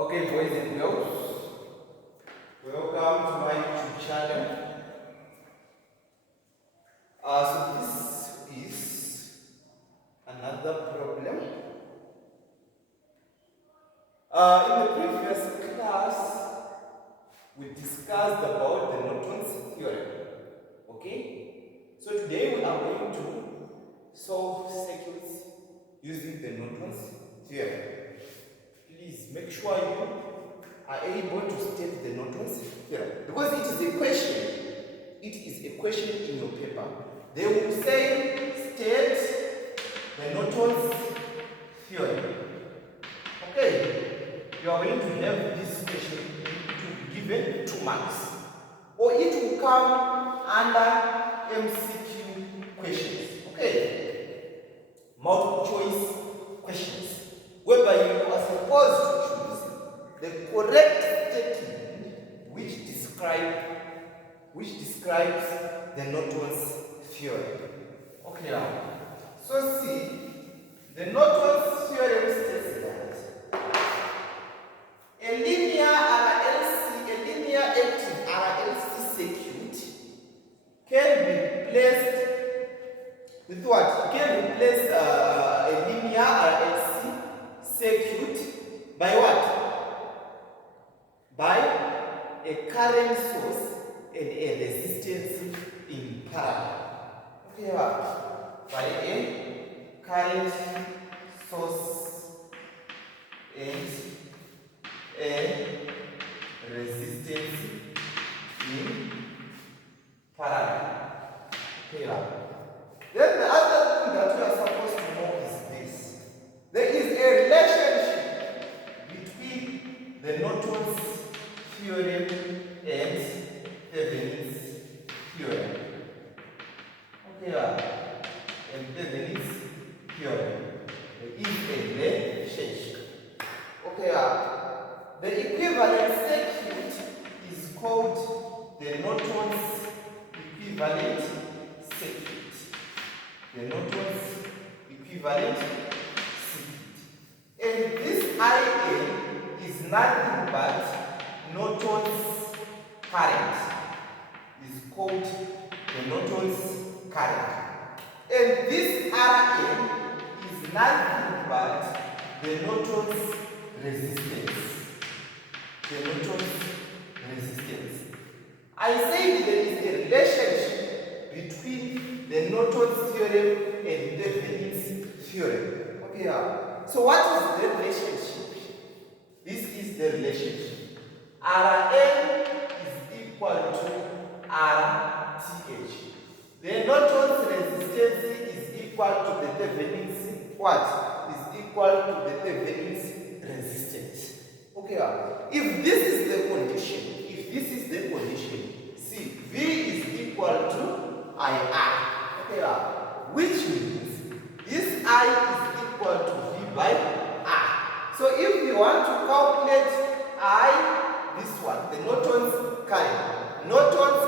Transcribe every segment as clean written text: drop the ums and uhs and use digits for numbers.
Okay, boys and girls, welcome to my YouTube channel. So this is another problem. In the previous class, we discussed about the Norton's theorem. Okay? So today we are going to solve circuits using the Norton's theorem. Please make sure you are able to state the Norton's theorem, because it is a question. It is a question in your paper. They will say state the Norton's theorem. Okay, you are going to have this question to be given 2 marks, or it will come under MCQ questions. Okay, multiple choice questions, whereby you are supposed to choose the correct statement which describes the Norton's theorem. Okay, now, so see, the Norton's theorem states that a linear active RLC circuit can be placed with what? You can replace a linear RLC circuit by what? By a current source and a resistance in parallel. Okay, by a current source and a resistance in parallel. Okay, then the other thing that you are supposed to know is this. There is a relationship between the Norton's theorem and Thevenin's theorem. Okay, and Thevenin's theorem. There is a relationship. Okay, the equivalent circuit is called the Norton's equivalent circuit. The Norton's equivalent circuit. And this IN is nothing but Norton's current. Is called the Norton's current. And this RN is nothing but the Norton's resistance. The Norton's resistance. I said there is a relationship between the Norton's theorem and Thevenin's theorem. Okay, so what is the relationship? This is the relationship. Rn is equal to Rth. The Norton's resistance is equal to the Thevenin's what? Is equal to the Thevenin's resistance. Okay, if this is the condition, see, V is equal to IR. Okay, which means this I is equal to V by R. So if you want to calculate I, this one, the Norton's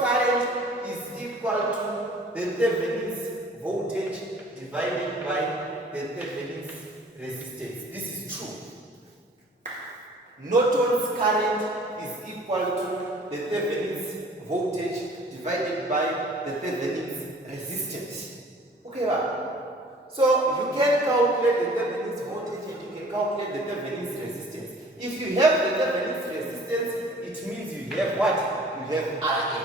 current is equal to the Thevenin's voltage divided by the Thevenin's resistance. This is true. Norton's current is equal to the Thevenin's voltage divided by the Thevenin's resistance. Okay, so you can calculate the Thevenin's voltage and you can calculate the Thevenin's resistance. If you have the Thevenin's resistance, it means you have what? You have RA.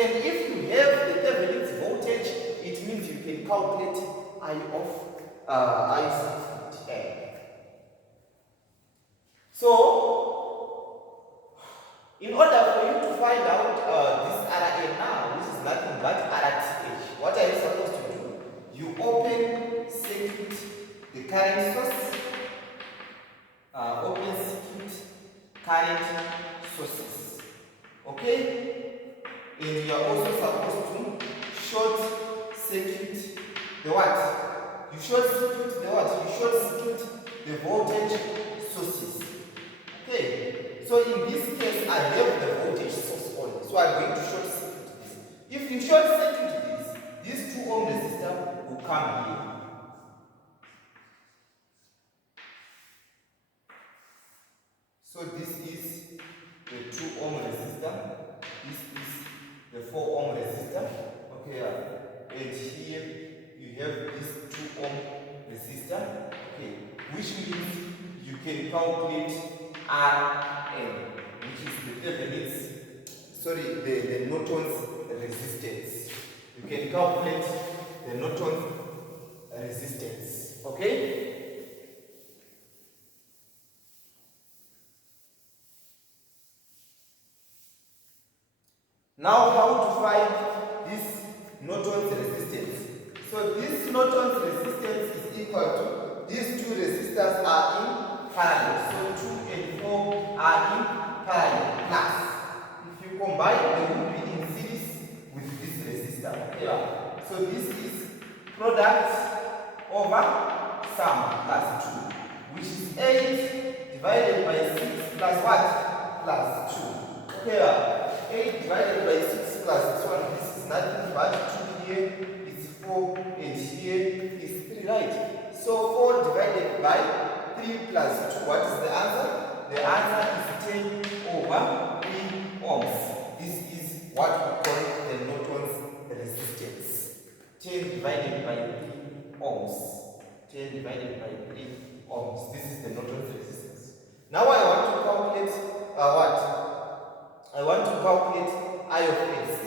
And if you have the Thevenin's voltage, it means you can calculate I of I6A. So, in order for you to find out this RA now, which is nothing but RTH, what are you supposed to do? You open circuit, the current source, open circuit, current sources. Okay? And you are also supposed to short circuit the what? You short circuit the what? You short circuit the voltage sources. Okay? So in this case, I have the voltage source only. So I'm going to short circuit this. If you short circuit this 2 ohm resistor will come here. So this is the 2 ohm resistor. This is the 4 ohm resistor. Okay, and here you have this 2 ohm resistor. Okay, which means you can calculate RN, which is the the Norton's resistance. You can calculate the Norton's resistance. Okay? Now how to find this Norton's resistance? So this Norton's resistance is equal to, these two resistors are in parallel. So 2 and 4 are in parallel. Plus, if you combine, they will be in series with this resistor. Okay. So this is product over sum plus 2, which is 8 divided by 6 plus what? Plus 2. Okay. 8 divided by 6 plus this one, this is nothing but 2 here is 4 and here is 3, right? So 4 divided by 3 plus 2, what is the answer? The answer is 10 over 3 ohms. This is what we call the Norton's resistance. 10 divided by 3 ohms. 10 divided by 3 ohms. This is the Norton's resistance. Now I want to calculate what? I want to calculate I of AC.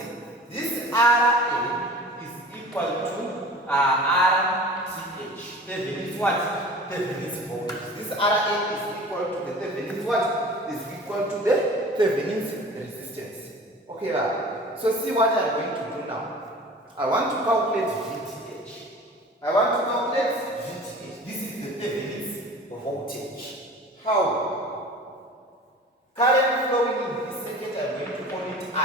This RA is equal to RTH. Thevenin's what? Thevenin's voltage. This RA is equal to the Thevenin's what? Is equal to the Thevenin's resistance. Okay, so see what I'm going to do now. I want to calculate VTH. I want to calculate VTH. This is the Thevenin's voltage. How? Current flowing in this circuit, I'm going to call it I.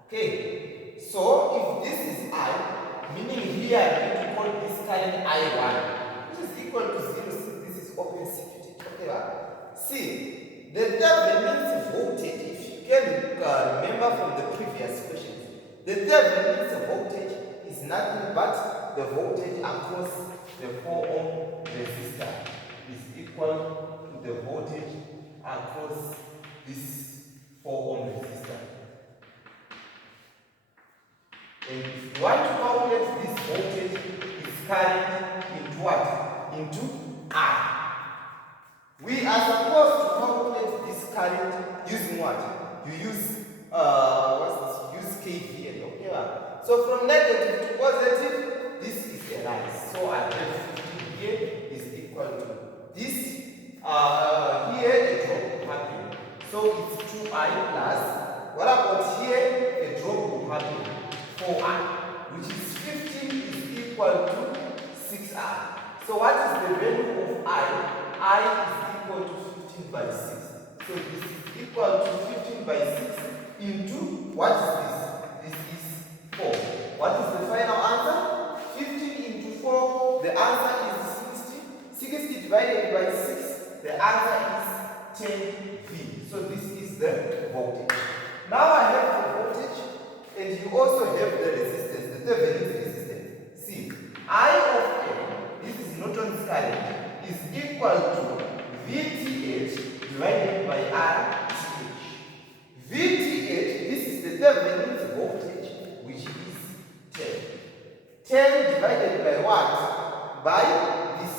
Okay, so if this is I, meaning here I'm going to call this current I1, which is equal to 0 since this is open circuit. Okay, see, the Thevenin's voltage, if you can remember from the previous questions, the Thevenin's voltage is nothing but the voltage across the 4 ohm resistor is equal to the voltage across this 4 ohm resistor. And if you want to calculate this voltage, it's current into what? Into I. We are supposed to calculate this current using what? You use use KVL. Okay, so from negative to positive, this is a rise. So I have 15 here is equal to this. Here a drop will happen. So it's 2I plus. What about here? A drop will happen. 4I, which is 15 is equal to 6I. So what is the value of I? I is equal to 15 by 6. So this is equal to 15 by 6 into, what is this? This is 4. What is the final answer? 15 into 4, the answer is 60. 60 divided by 6, the answer is 10V. So this is the voltage. Now I have the voltage, and you also have the resistance, the Thevenin's resistance. See, I of A, this is Norton's current, is equal to VTH divided by RTH. VTH, this is the Thevenin's voltage, which is 10. 10 divided by what? By this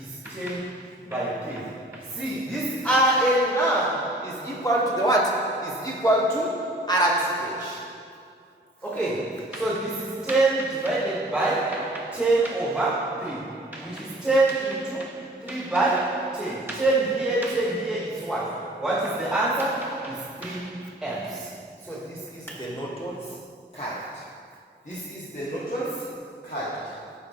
is 10 by 3. See, this RA now is equal to the what? Is equal to RTH. Okay, so this is 10 divided by 10 over 3, which is 10 into 3 by 10. 10 here is what? What is the answer? Is 3 amps. So this is the Norton's current. This is the Norton's current.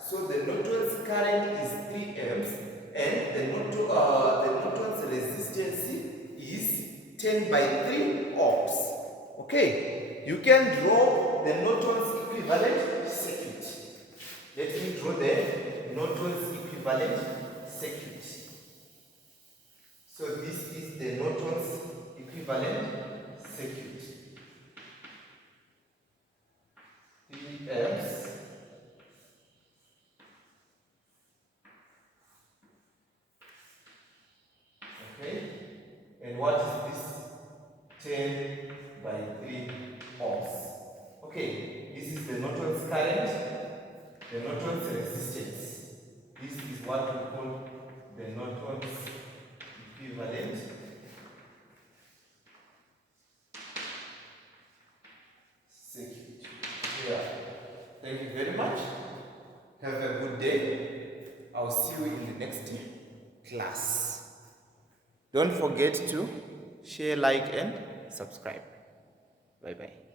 So the Norton's current is 3 amps, and the Norton's resistance is 10 by 3 ohms. Okay, you can draw the Norton's equivalent circuit. Let me draw the Norton's equivalent circuit. So this is the Norton's equivalent circuit. 3 amps. Okay? And what is this? 10 by 3 ohms. Okay, this is the Norton's current, the Norton's resistance. This is what we call the Norton's equivalent circuit. Yeah. Thank you very much. Have a good day. I'll see you in the next class. Don't forget to share, like, and subscribe. Bye bye.